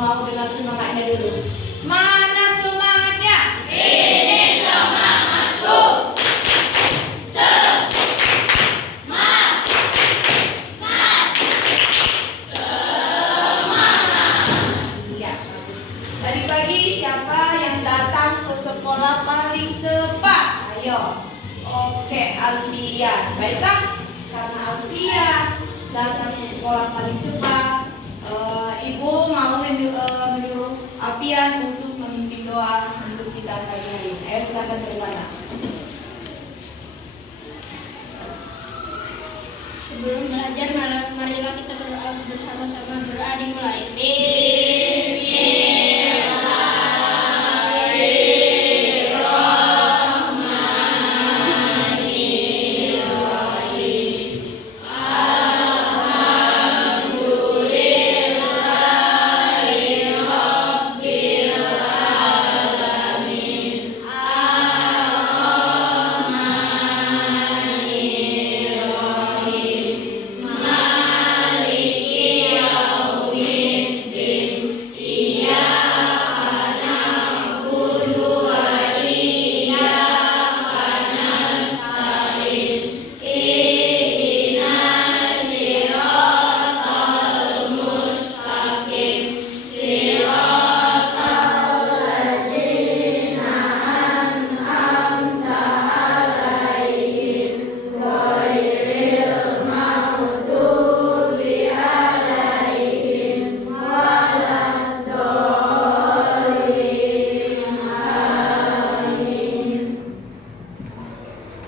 mau dengar semangatnya dulu. Mana semangatnya? Ini semangatku. Semangat. Iya. Tadi pagi siapa yang datang ke sekolah paling cepat? Ayo. Oke, Alfia. Baiklah, karena Alfia datang ke sekolah paling cepat, Ibu mau menyuruh Alfian untuk memimpin doa untuk kita pagi hari ini. Ayo silakan berdoa. Sebelum belajar, marilah kita berdoa bersama-sama. Berdoa dimulai.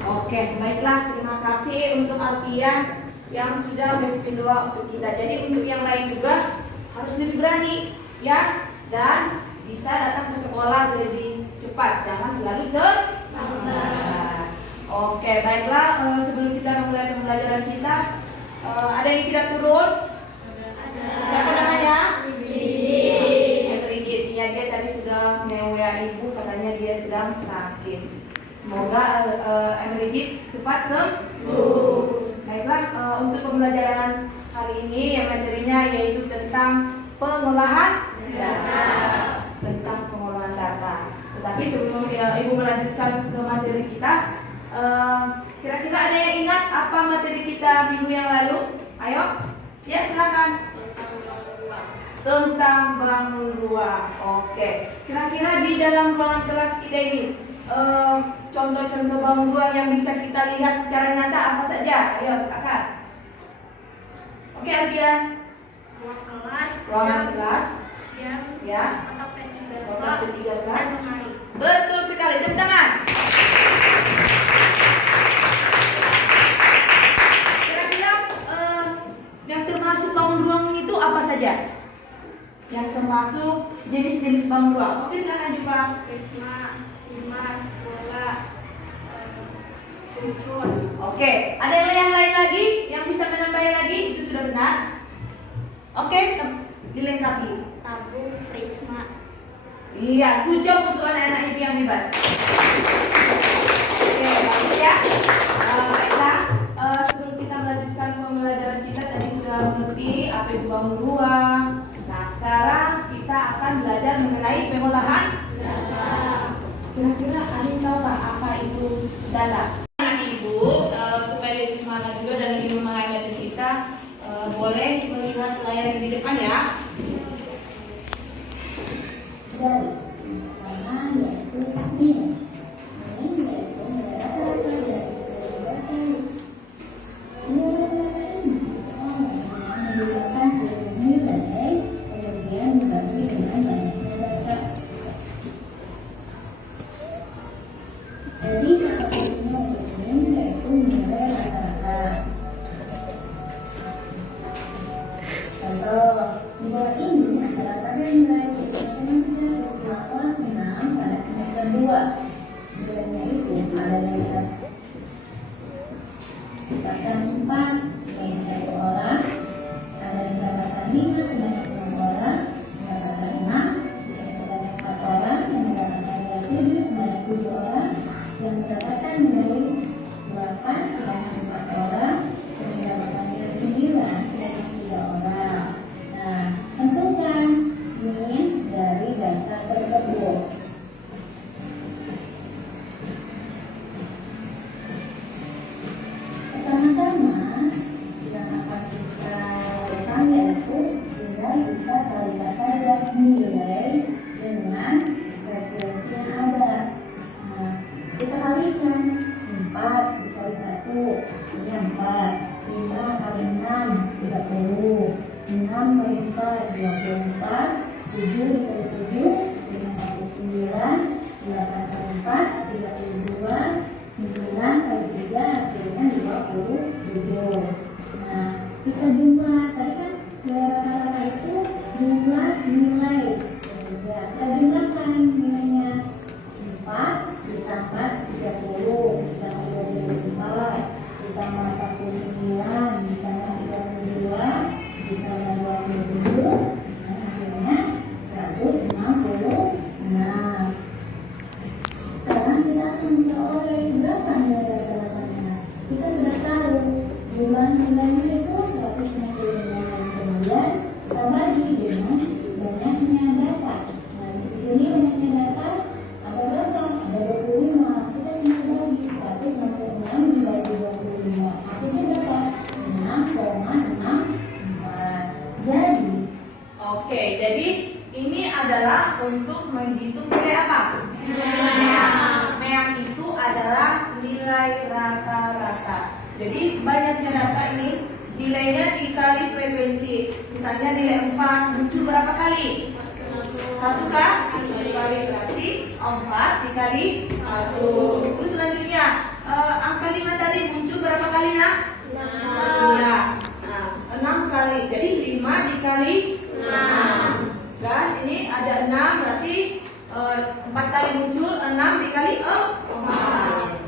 Oke, baiklah, terima kasih untuk Alfian yang sudah memimpin doa untuk kita. Jadi untuk yang lain juga harus lebih berani, ya, dan bisa datang ke sekolah lebih cepat, jangan selalu terlambat. Oke, baiklah, sebelum kita memulai pembelajaran kita, ada yang tidak turun? Siapa namanya? Brigit. Ya, dia tadi sudah nge-WA ibu, katanya dia sedang sakit. Semoga Brigit cepat sembuh. Baiklah, untuk pembelajaran hari ini yang materinya yaitu tentang pengolahan data. Tentang pengolahan data. Tetapi sebelum ibu melanjutkan ke materi kita, kira-kira ada yang ingat apa materi kita minggu yang lalu? Ayo, ya silakan. Tentang bangun ruang. Oke, kira-kira di dalam ruangan kelas kita ini contoh-contoh bangun ruang yang bisa kita lihat secara nyata apa saja? Ayo silakan. Oke, Alfian. Ruangan kelas. Ya. Kotak P3 kan? Betul sekali. Tepuk tangan. Kira-kira yang termasuk bangun ruang itu apa saja? Yang termasuk jenis-jenis bangun ruang. Oke, silakan juga. Prisma, Dimas, bola, kucur. Oke, ada yang lain lagi yang bisa menambahi lagi? Itu sudah benar. Oke, dilengkapi. Tabung, prisma. Iya, 7 untuk anak-anak ibu yang hebat. Oke, bagus ya. Baiklah, sebelum kita melanjutkan pembelajaran kita tadi sudah mengerti apa itu bangun ruang. Nah, sekarang kita akan belajar mengenai pengolahan data. Kira-kira ada yang tahu nggak apa itu data? Ibu, supaya lebih semangat juga dan lebih memahami dari kita, boleh melihat layar yang di depan ya. Dari sama yaitu nilai. Nilai yaitu nilai rata-rata dari kedua kali. Nilai-nilai ini menunjukkan nilai kemudian dibagi dengan banyaknya data. Jadi kata kuncinya untuk ini yaitu nilai rata-rata. Contoh, di bawah ini adalah tabel nilai sesuai dengan 3 siswa. 7 dikali 7 59, 8 kali 4 32, 9 kali 3 hasilnya 27. Nah, kita jumlah tadi kan kata itu jumlah nilai. Ya, kita jumlahkan nilainya 4 ditambah 30 ditambah 24 ditambah 49 ditambah 32 ditambah 27. Nah, hasilnya 166. Sekarang kita akan memperoleh berapa nilai rata-ratanya. Kita sudah tahu jumlah nilainya itu 165. Kemudian kita bagi dengan banyaknya data. Nah, di sini banyaknya data ada berapa? Ada 25. Kita tinggal bagi 166 dibagi 25. Hasilnya berapa? 6,64. Jadi, Oke, jadi ini adalah untuk menghitung nilai apa? Meang itu adalah nilai rata-rata. Jadi banyaknya data ini nilainya dikali frekuensi. Misalnya nilai 4 muncul berapa kali? 1 kan? 1 kali berarti 4 dikali 1. Terus selanjutnya angka 5 tadi muncul berapa kali nak? iya. Nah, 6 kali. Jadi 5 dikali 6. Dan ini ada 6 berarti 4 kali muncul, 6 dikali 4.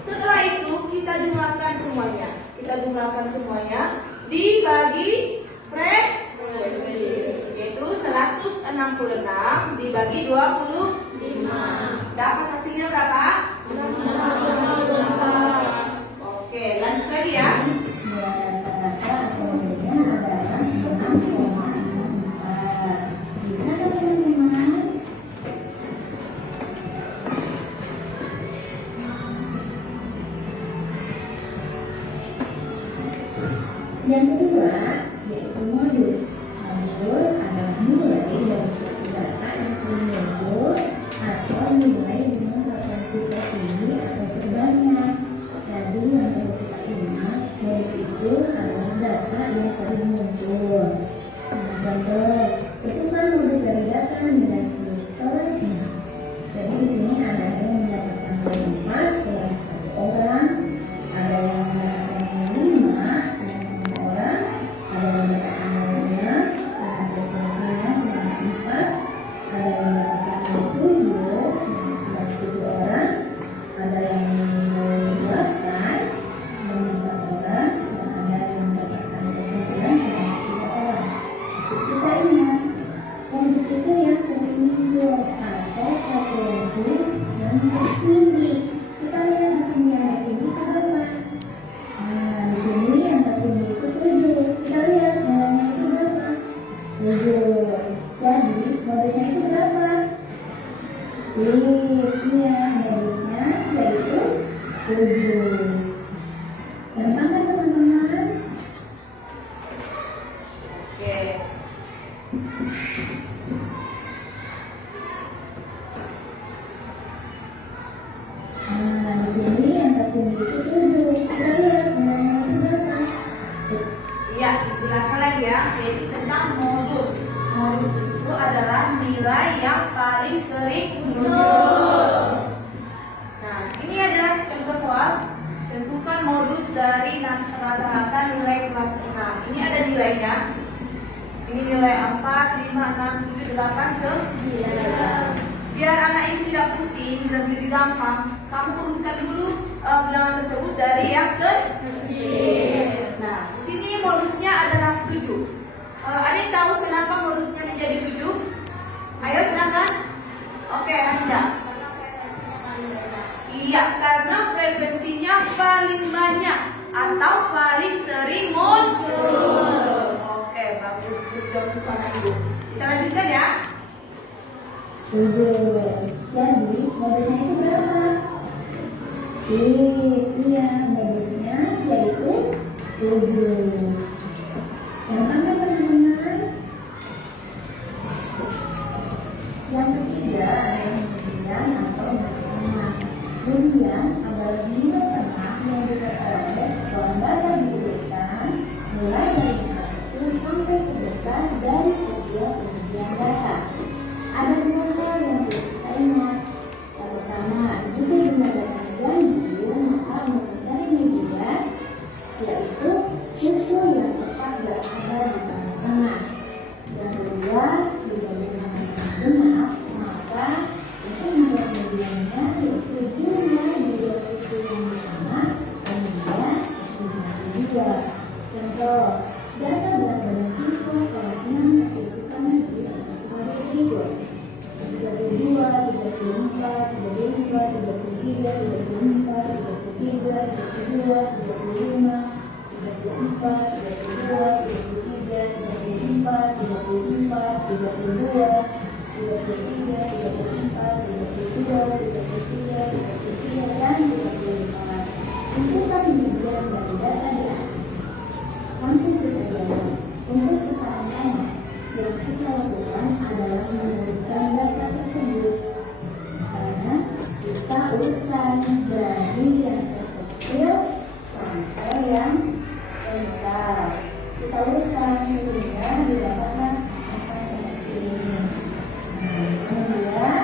Setelah itu kita jumlahkan semuanya. Kita jumlahkan semuanya dibagi frekuensi, yaitu 166 dibagi 25. Dapat hasilnya berapa? 64. Oke, lanjut lagi ya. rata-rata atau median adalah 6,64. Bisa kan teman-teman? Yang kedua yaitu modus. Modus adalah nilai dari suatu data yang sering muncul atau nilai dengan frekuensi tertinggi atau terbanyak. Tadi yang perlu kita ingat, modus itu adalah data yang sering muncul. Nah, contoh, itu kan modus dari data nilai storage-nya. Jadi di sini ada yang mendapatkan nilai 4 selama 1 orang, ada yang mendapatkan nilai 5 selama 5 orang, ada yang mendapatkan nilai 6 selama frekuensinya selama 4, ada yang mendapatkan nilai 7 selama 7 orang, ada yang nilai 8 selama 4 orang, dan ada yang mendapatkan nilai 9 selama 3 orang. Kita ingat, modus itu yang sering muncul atau frekuensi yang tertinggi. Kita lihat di sini yang tertinggi itu berapa? Nah, di sini yang tertinggi itu 7. Kita lihat nilainya itu berapa? 7. Jadi modusnya itu berapa? Iya, modusnya yaitu 7. Gampang kan teman-teman? Oke. Nah, di sini yang tertinggi itu 7. Kita lihat nilainya itu berapa? Iya, dijelaskan lagi ya, yaitu tentang modus. Modus itu adalah nilai yang paling sering muncul. Nah, ini adalah contoh soal. Tentukan modus dari rata-rata nilai kelas 6. Ini ada nilainya. Ini nilai 4, 5, 6, 7, 8, 9. Biar anak ini tidak pusing dan lebih gampang, kamu urutkan dulu bilangan tersebut dari yang kecil. Nah, di sini modusnya adalah 7. Ada yang tahu kenapa modusnya menjadi 7? Ayo silakan. Oke, Anda. Iya, karena frekuensinya paling banyak atau paling sering muncul. Oke, bagus. Berjauh anak ibu. Kita lanjutkan ya. 7. Jadi modusnya itu berapa? Iya, modusnya yaitu 7. Gampang kan teman-teman? Yang ketiga adalah median atau tengah. Median adalah nilai tengah yang diperoleh kalau data diberikan mulai dari angka kecil sampai terbesar dari setiap pengujian data. 34, 35, 33, 34, 33, 32, 35, 34, 32, 33, 34, 34, 32, 33, 34, 32, 33, 33, dan 35. Tentukan ribuan dari data di atas. Langsung kita jawab. Untuk pertanyaannya, yang kita lakukan adalah menurunkan data tersebut. Karena kita urutkan dari yang terkecil sampai yang terbesar. Kita urutkan sehingga didapatkan angka seperti ini. Kemudian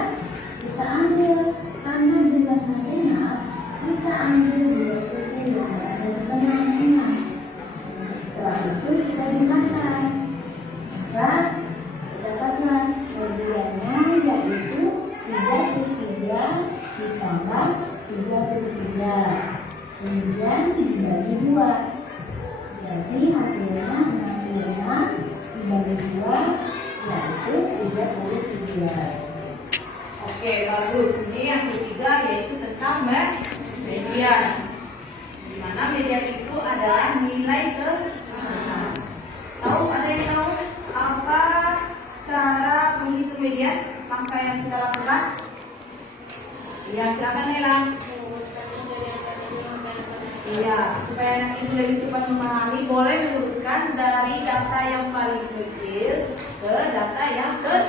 kita ambil karena jumlahnya genap, kita ambil dua suku yang ada di tengah-tengah. Setelah itu kita jumlahkan, maka dapatlah bagiannya yaitu 33 ditambah 33. Kemudian dibagi 2. Jadi hasilnya 66 dibagi 2 yaitu 33. Oke, bagus. Ini yang ketiga yaitu tentang median. Di mana median itu adalah nilai kesamaan. Tahu, ada yang tahu apa cara menghitung median? Langkah yang kita lakukan? Ya, silakan Nelang. Iya, supaya anak ibu lebih cepat memahami, boleh menurutkan dari data yang paling kecil ke data yang besar.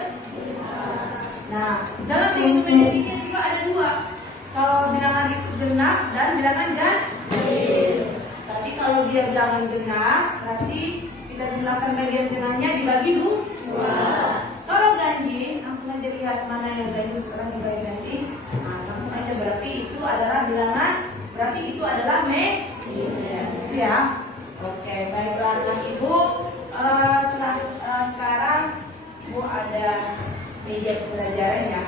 Nah, dalam menghitung median ini juga ada dua. Kalau bilangan itu genap dan bilangan ganjil. Tadi kalau dia bilangan genap, berarti kita jumlahkan median genapnya dibagi 2. Kalau ganjil, langsung aja lihat mana yang ganjil sekarang dibagi nanti. Nah, langsung aja berarti itu adalah bilangan. Berarti itu adalah median, gitu ya. Oke, baiklah anak ibu. Sekarang ibu ada media pembelajaran ya.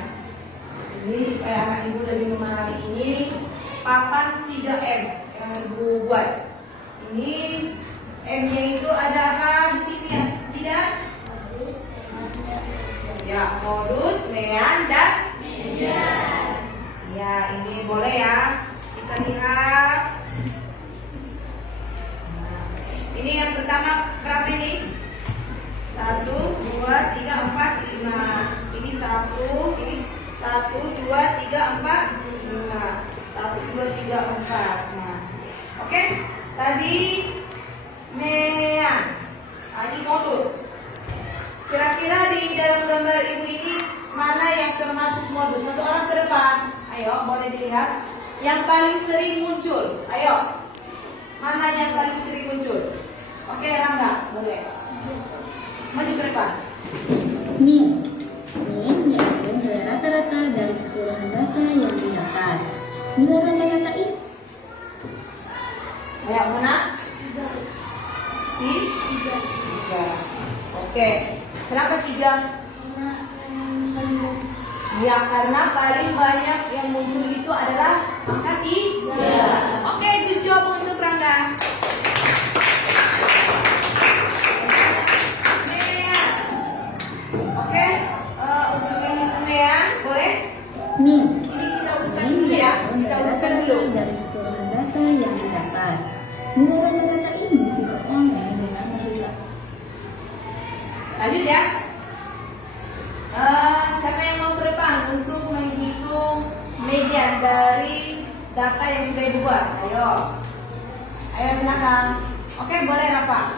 Ini supaya anak ibu lebih memahami ini papan 3M yang ibu buat. Ini M-nya itu ada apa di sini ya? Tidak? Ya, modus, median, dan median. Ya, ini boleh ya. Kita lihat. Nah, ini yang pertama berapa ini? 1, 2, 3, 4, 5. Ini 1, ini 1, 2, 3, 4, 5. 1, 2, 3, 4. Nah, oke. Tadi median. Ini modus. Kira-kira di dalam gambar ibu ini mana yang termasuk modus? Satu orang ke depan. Ayo, boleh dilihat. Yang paling sering muncul. Ayo. Mana yang paling sering muncul? Oke, Rangga, boleh. Maju ke depan. Min yaitu nilai rata-rata dari keseluruhan data yang didapat. Nilai rata-rata ini Ayo, mana? 3. Oke. Kenapa 3? Ya, karena paling banyak yang muncul itu adalah angka 3. Oke, good job untuk Rangga. Oke, untuk ini kemudian boleh? min Ini kita urutkan dulu ya. Kita urutkan dulu. dari keseluruhan data yang didapat. Nilai rata-rata ini diperoleh dengan melihat. Lanjut ya. Siapa yang mau ke depan untuk menghitung median dari data yang sudah dibuat? Ayo. Ayo silakan. Oke, boleh Rafa.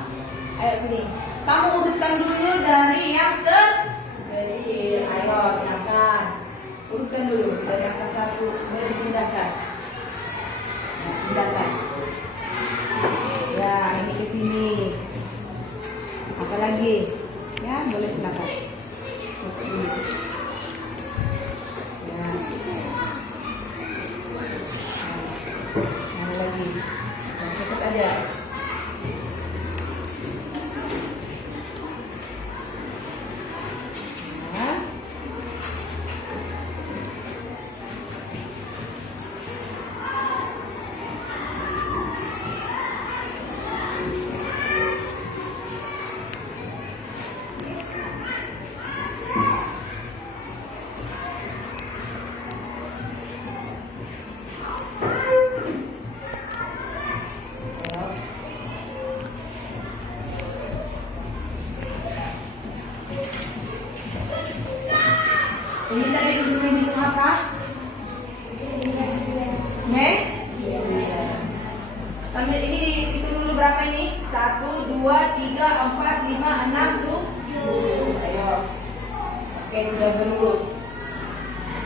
Ayo sini. Kamu urutkan dulu dari yang kecil. Ayo silakan. Urutkan dulu dari angka 1. Boleh dipindahkan. Nah, pindahkan. Ya, ini ke sini. Apa lagi? Ya, boleh silakan. Ya. Mana lagi? Cepat aja. Nah. Ini tadi untuk menghitung apa? Sambil ini dihitung dulu berapa ini? 1, 2, 3, 4, 5, 6, 7. Ayo. Oke, sudah berurut.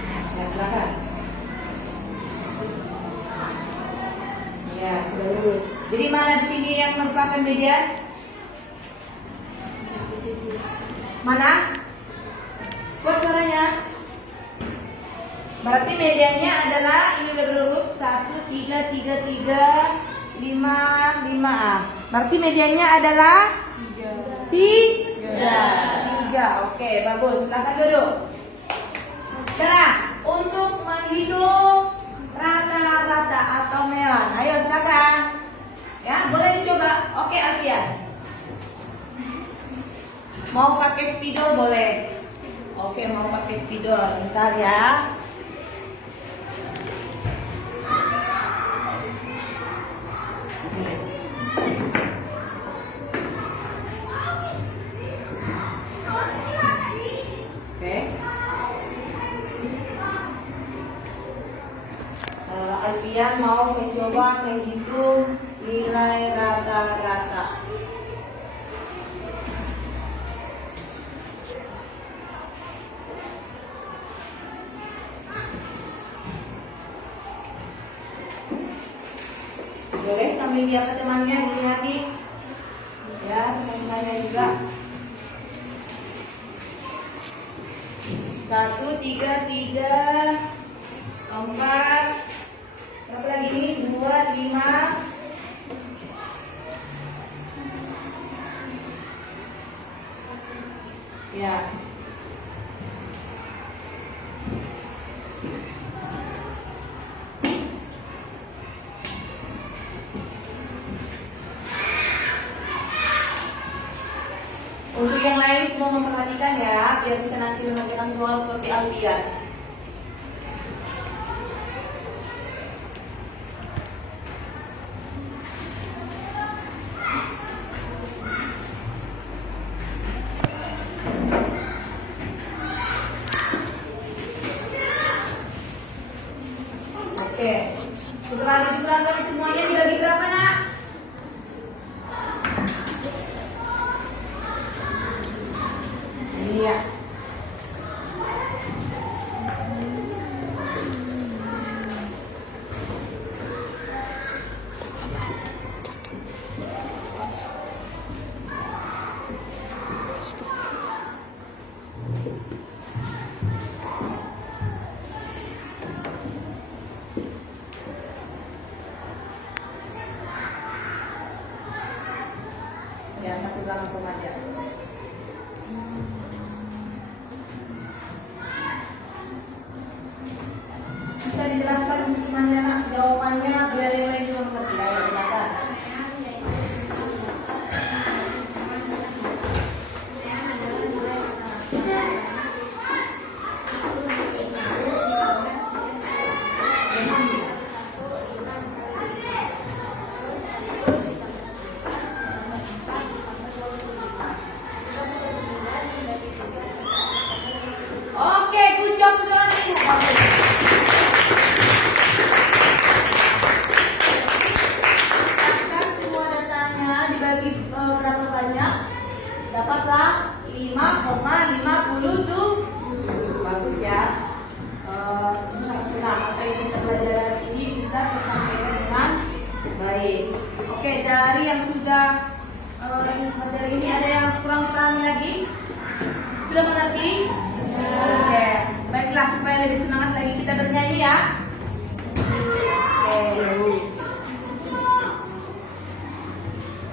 Ya, silakan. Ya, sudah berurut. Jadi mana di sini yang merupakan median? Mana? Kuat suaranya. Berarti mediannya adalah ini udah berurut 1, 3, 3, 3, 5, 5. Berarti mediannya adalah 3. Oke, bagus. Silakan duduk. Sekarang untuk menghitung rata-rata atau mean. Ayo silakan. Ya, boleh dicoba. Oke, Alfian. Mau pakai spidol boleh. Oke, mau pakai spidol. Bentar ya. Alfian mau mencoba menghitung nilai rata-rata. Boleh sambil lihat ke temannya dilihatin. Ya, teman-temannya juga. 1, 3, 3, 4. Berapa lagi ini? 2, 5. Ya. Untuk yang lain semua memperhatikan ya, biar bisa nanti mengerjakan soal seperti Alfian. Oke, setelah diterangkan semuanya dibagi berapa nak? Iya. Ya, satu dalam remaja. Bisa dijelaskan gimana jawabannya biar yang lain juga mengerti. Ayo, silakan. Oke, good job Doni. Semua datanya dibagi berapa banyak? Dapatlah 5,57. Bagus ya. Sangat senang apa yang kita belajar ini bisa tersampaikan dengan baik. Oke, dari yang sudah materi ini ada yang kurang paham lagi? Sudah mengerti? Oke, baiklah supaya lebih semangat lagi kita bernyanyi ya. Oke,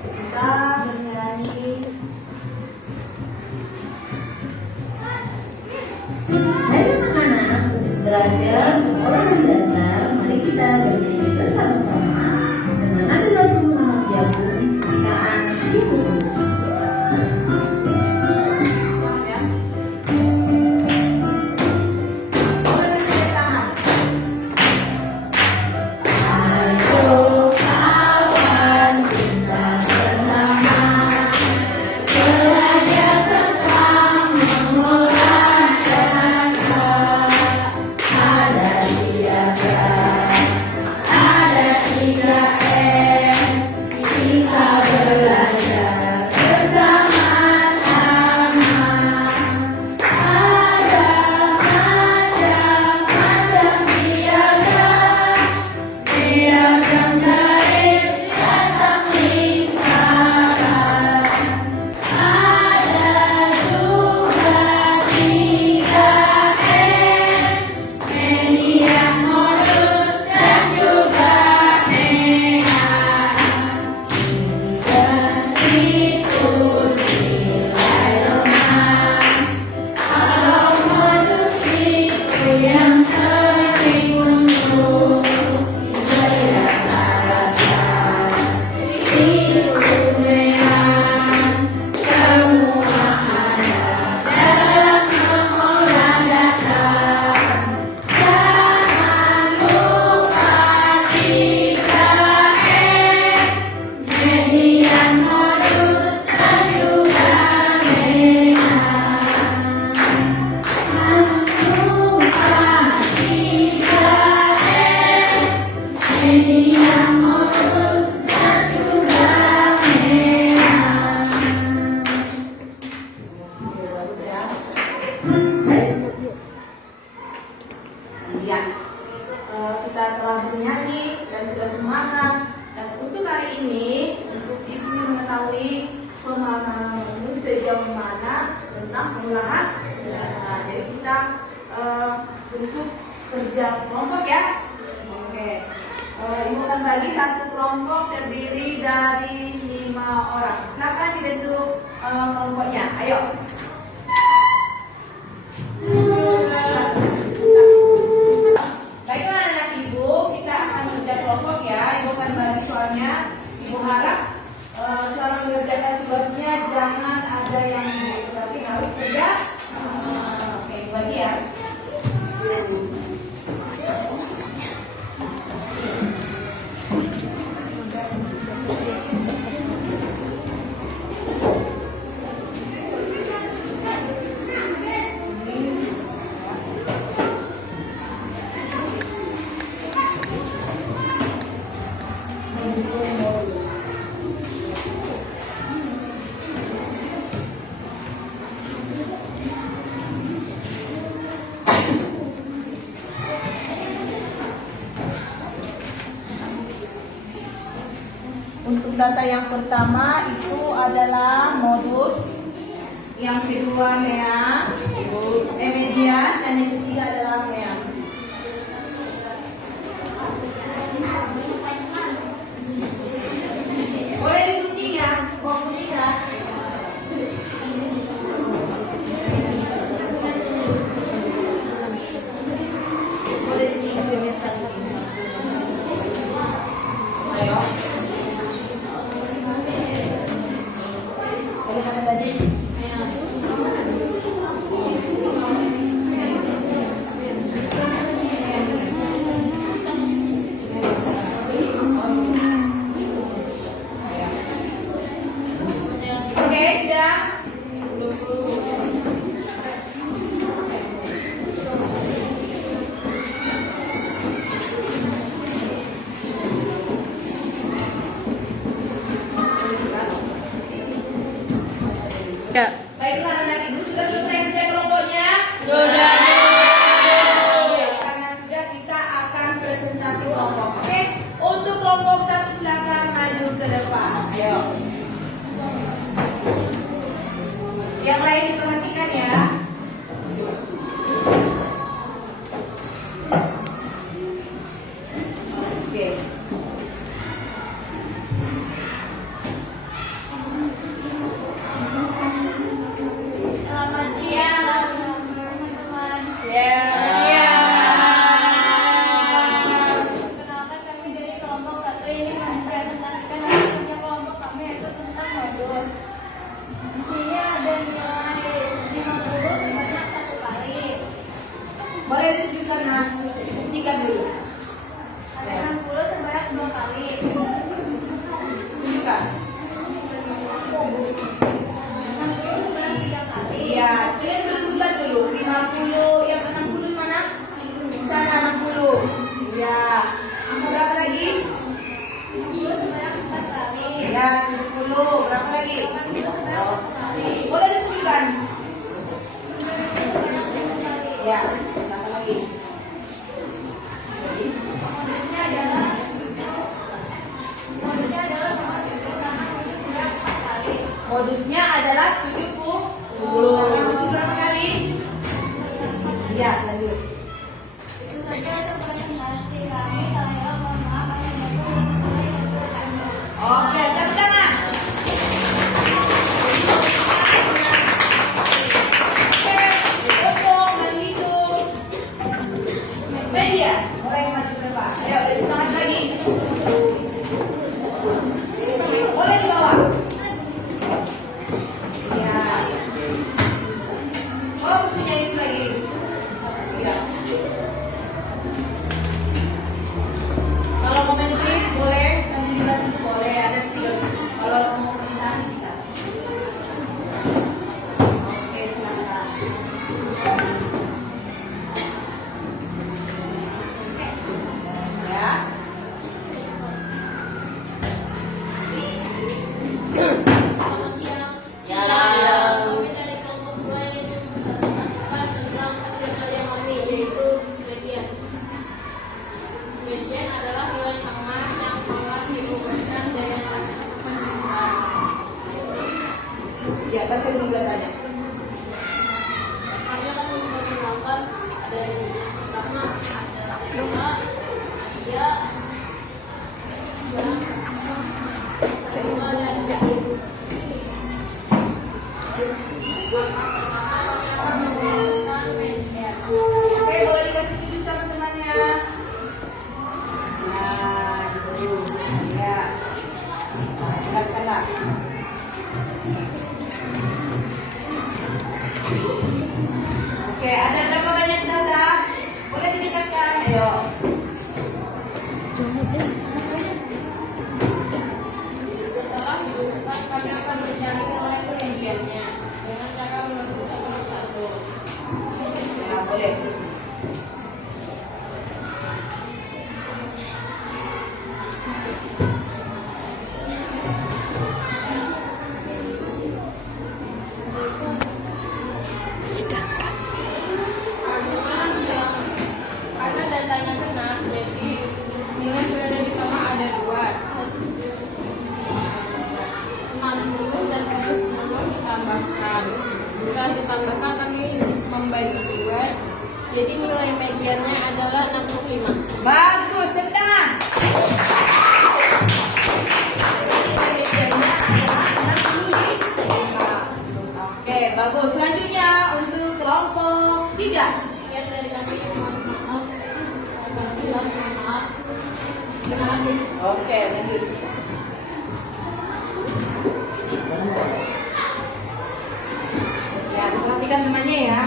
kita bernyanyi. Hai anak-anak, untuk belajar mengolah dan data, mari kita bernyanyi bersama-sama dengan nada lagu Muhammad Yasin, Kaan Dikutus. Belajar tentang mengolah dan bentuk kerja kelompok ya. Oke. Ibu akan bagi satu kelompok terdiri dari 5 orang. Silakan dibentuk kelompoknya. Ayo. Baiklah anak ibu, kita akan kerja kelompok ya. Ibu akan bagi soalnya. Ibu harap selama mengerjakan tugasnya jangan ada yang ibu, tapi harus kerja. Oke, bagi ya. Untuk data yang pertama itu adalah modus, yang kedua MEA, median, dan yang ketiga adalah MEA. Boleh disunting ya, maupun tidak. Boleh disunting. Ayo. Ya. Baiklah anak ibu, sudah selesai kerja kelompoknya? Sudah. Karena sudah, kita akan presentasi kelompok. Oke? Untuk kelompok 1 silakan maju ke depan. Ayo. Yang lain diperhatikan ya. Oke. Boleh ditunjukkan mas, buktikan dulu. Ada 60 sebanyak 2 kali. Tunjukkan. 60 sebanyak 3 kali. Iya, kalian berbulan dulu. 50, yang 60 mana? Di sana 60. Iya. Angka berapa lagi? 60 sebanyak 4 kali. Ya, 70. Berapa lagi? 80 sebanyak 1 kali. Boleh ditunjukkan. 90 sebanyak 1 kali. Ya, berapa lagi? Modusnya adalah nomor 7 karena modus sebanyak 4 kali. Modusnya adalah 70. Yang itu berapa kali? Iya, lanjut. Itu saja untuk presentasi kami. Saya mohon maaf apabila mulai kami. Oke, tepuk tangan. Oke, kelompok yang itu. Media, mulai maju ke depan. Ayo, lebih semangat lagi. Boleh di bawah. Iya. Oh, punya itu lagi. Iya. Kalau mau menulis boleh, sambil dibantu boleh, ada spidol. Kalau mau presentasi bisa. Oke, silakan. Ya. Selamat siang. Kami dari kelompok 2 ini mempresentasikan tentang hasil karya kami, yaitu median. Ayo. Setelah dibutuhkan, kami akan mencari nilai penelitiannya dengan cara menentukan satu persatu. Ya, boleh. Karena datanya benar, jadi nilai berada di tengah ada dua, 60 dan 70 ditambahkan. Setelah ditambahkan kami membagi dua, jadi nilai mediannya adalah 65. Bagus, tepuk tangan. Oke, bagus. Selanjutnya untuk kelompok 3. Sekian dari kami, mohon maaf. Apabila mohon maaf. Terima kasih. Oke, lanjut. Ya, perhatikan temannya ya.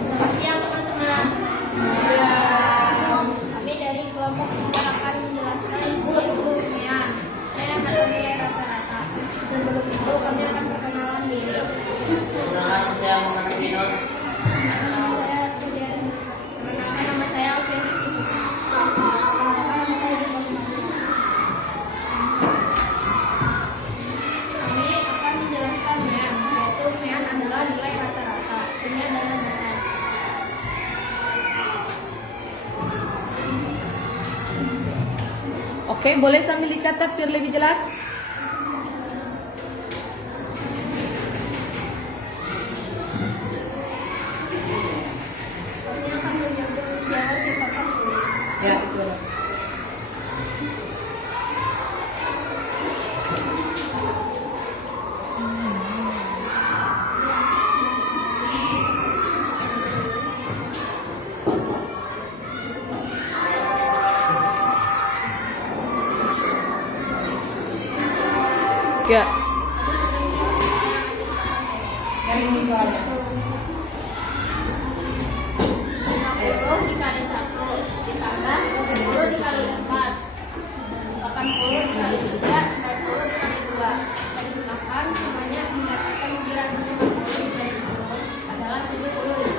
Selamat siang teman-teman. Kami dari kelompok 3 akan menjelaskan yaitu mean atau nilai rata-rata. Sebelum itu kami akan perkenalan diri. Perkenalkan, nama saya Alfian Rizky Putra. Kami akan menjelaskan mean, yaitu mean adalah nilai rata-rata. Ini adalah mean. Oke, boleh sambil dicatat biar lebih jelas. Kami akan menjawab di papan tulis. Ya, betul. Ya. Yang ini suaranya. 50 dikali 1 ditambah 20 dikali 4, 80 dikali 3, 90 dikali 2. Dan digunakan semuanya mendapatkan 350 dikali 10 adalah 75.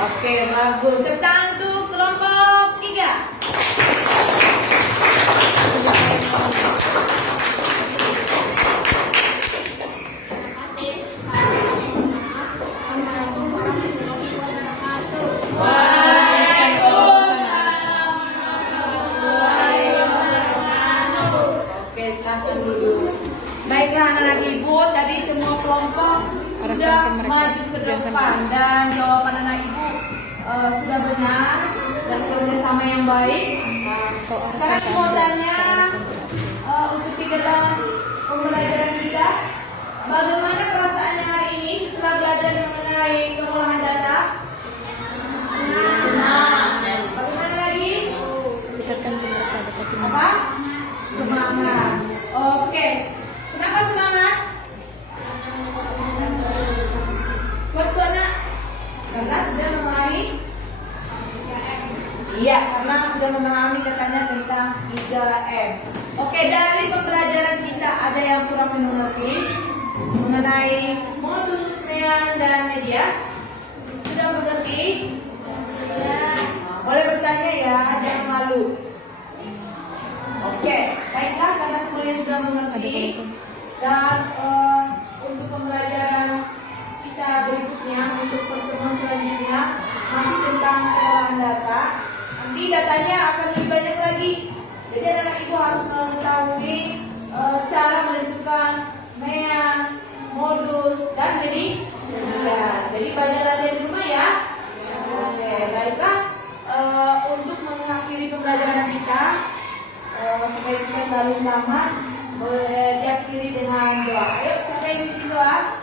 Oke, bagus. Tepuk tangan untuk kelompok 3. Terima kasih. Assalamualaikum warahmatullahi wabarakatuh. Oke, sekarang dulu. Baiklah anak-anak ibu, tadi semua kelompok sudah maju ke depan dan jawaban anak ibu sudah benar dan kerjasama yang baik. Sekarang aku mau tanya untuk kegiatan pembelajaran kita, bagaimana perasaannya hari ini setelah belajar mengenai pengolahan data? Senang. Bagaimana lagi? Apa? Semangat. Oke. Kenapa semangat? Waktu anak? Karena sudah memahami. Iya, karena sudah memahami katanya tentang 3M. Oke, dari pembelajaran kita ada yang kurang mengerti mengenai modus, mean, dan media? Sudah mengerti? Boleh bertanya ya, jangan malu. Oke, baiklah karena semuanya sudah mengerti dan untuk pembelajaran kita berikutnya untuk pertemuan selanjutnya masih tentang pengolahan data. Nanti datanya akan lebih banyak lagi. Jadi anak ibu harus mengetahui cara menentukan mean, modus dan media. Jadi belajar di rumah ya. Oke, baiklah. Untuk mengakhiri pembelajaran kita supaya kita selalu selamat, boleh diakhiri dengan doa. Ayo, sampai di doa.